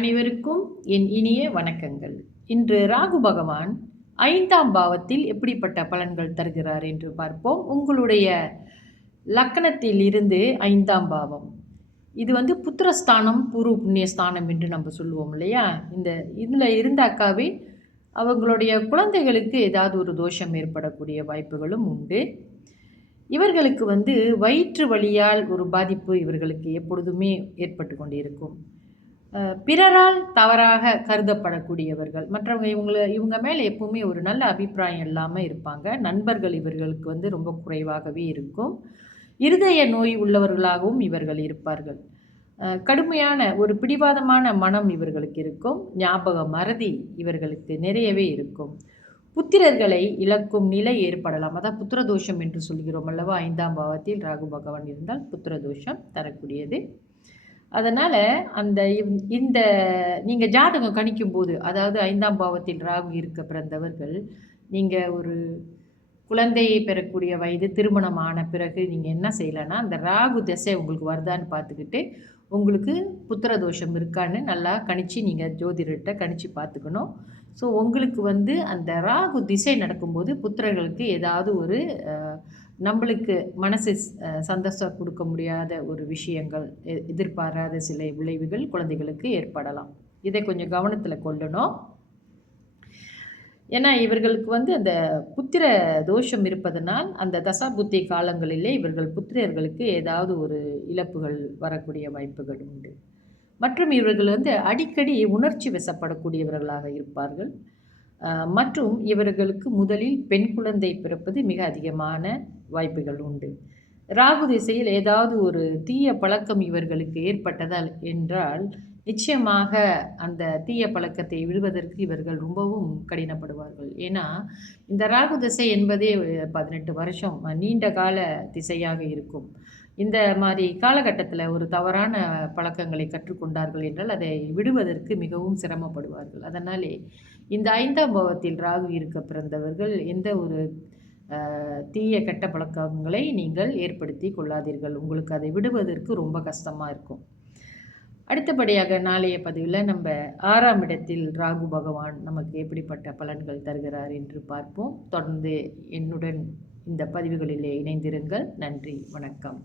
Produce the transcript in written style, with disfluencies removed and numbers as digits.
அனைவருக்கும் என் இனிய வணக்கங்கள். இன்று ராகு பகவான் 5ஆம் பாவத்தில் எப்படிப்பட்ட பலன்கள் தருகிறார் என்று பார்ப்போம். உங்களுடைய லக்கணத்தில் இருந்து 5ஆம் பாவம் இது புத்திரஸ்தானம், பூர்வ புண்ணிய ஸ்தானம் என்று நம்ம சொல்லுவோம் இல்லையா? இதில் இருந்தாக்காவே அவங்களுடைய குழந்தைகளுக்கு ஏதாவது ஒரு தோஷம் ஏற்படக்கூடிய வாய்ப்புகளும் உண்டு. இவர்களுக்கு வயிற்று வலியால் ஒரு பாதிப்பு இவர்களுக்கு எப்பொழுதுமே ஏற்பட்டு கொண்டிருக்கும். பிறரால் தவறாக கருதப்படக்கூடியவர்கள், மற்றவங்க இவங்க மேலே எப்பவுமே ஒரு நல்ல அபிப்பிராயம் இல்லாமல் இருப்பாங்க. நண்பர்கள் இவர்களுக்கு ரொம்ப குறைவாகவே இருக்கும். இருதய நோய் உள்ளவர்களாகவும் இவர்கள் இருப்பார்கள். கடுமையான ஒரு பிடிவாதமான மனம் இவர்களுக்கு இருக்கும். ஞாபக மறதி இவர்களுக்கு நிறையவே இருக்கும். புத்திரர்களை இழக்கும் நிலை ஏற்படலாம். அதான் புத்திரதோஷம் என்று சொல்கிறோம் அல்லவா? 5ஆம் பாவத்தில் ராகு பகவான் இருந்தால் புத்திரதோஷம் தரக்கூடியது. அதனால் இந்த நீங்கள் ஜாதகம் கணிக்கும் போது, அதாவது 5ஆம் பாவத்தில் ராகு இருக்க பிறந்தவர்கள், நீங்கள் ஒரு குழந்தையை பெறக்கூடிய வயது திருமணமான பிறகு நீங்கள் என்ன செய்யலைன்னா, அந்த ராகு திசை உங்களுக்கு வருதான்னு பார்த்துக்கிட்டு உங்களுக்கு புத்திர தோஷம் இருக்கான்னு நல்லா கணிச்சு நீங்கள் ஜோதிடர்கிட்ட கணிச்சு பார்த்துக்கணும். ஸோ உங்களுக்கு அந்த ராகு திசை நடக்கும்போது புத்திரர்களுக்கு ஏதாவது ஒரு நம்மளுக்கு மனசு சந்தோஷம் கொடுக்க முடியாத ஒரு விஷயங்கள், எதிர்பாராத சில விளைவுகள் குழந்தைகளுக்கு ஏற்படலாம். இதை கொஞ்சம் கவனத்தில் கொள்ளணும். ஏன்னா இவர்களுக்கு அந்த புத்திர தோஷம் இருப்பதனால் அந்த தசாபுத்தி காலங்களிலே இவர்கள் புத்திரர்களுக்கு ஏதாவது ஒரு இழப்புகள் வரக்கூடிய வாய்ப்புகள் உண்டு. மற்றும் இவர்கள் அடிக்கடி உணர்ச்சி வசப்படக்கூடியவர்களாக இருப்பார்கள். மற்றும் இவர்களுக்கு முதலில் பெண் குழந்தை பிறப்பது மிக அதிகமான வாய்ப்புகள் உண்டு. ராகு திசையில் ஏதாவது ஒரு தீய பழக்கம் இவர்களுக்கு ஏற்பட்டதால் என்றால் நிச்சயமாக அந்த தீய பழக்கத்தை விடுவதற்கு இவர்கள் ரொம்பவும் கடினப்படுவார்கள். ஏன்னா இந்த ராகு திசை என்பதே 18 வருஷம் நீண்ட கால திசையாக இருக்கும். இந்த மாதிரி காலகட்டத்தில் ஒரு தவறான பழக்கங்களை கற்றுக்கொண்டார்கள் என்றால் அதை விடுவதற்கு மிகவும் சிரமப்படுவார்கள். அதனாலே இந்த 5ஆம் பாவத்தில் ராகு இருக்க பிறந்தவர்கள் எந்த ஒரு தீய கெட்ட பழக்கங்களை நீங்கள் ஏற்படுத்தி கொள்ளாதீர்கள். உங்களுக்கு அதை விடுவதற்கு ரொம்ப கஷ்டமாக இருக்கும். அடுத்தபடியாக நாளைய பதிவில் நம்ம 6ஆம் இடத்தில் ராகு பகவான் நமக்கு எப்படிப்பட்ட பலன்கள் தருகிறார் என்று பார்ப்போம். தொடர்ந்து என்னுடன் இந்த பதிவுகளிலே இணைந்திருங்கள். நன்றி, வணக்கம்.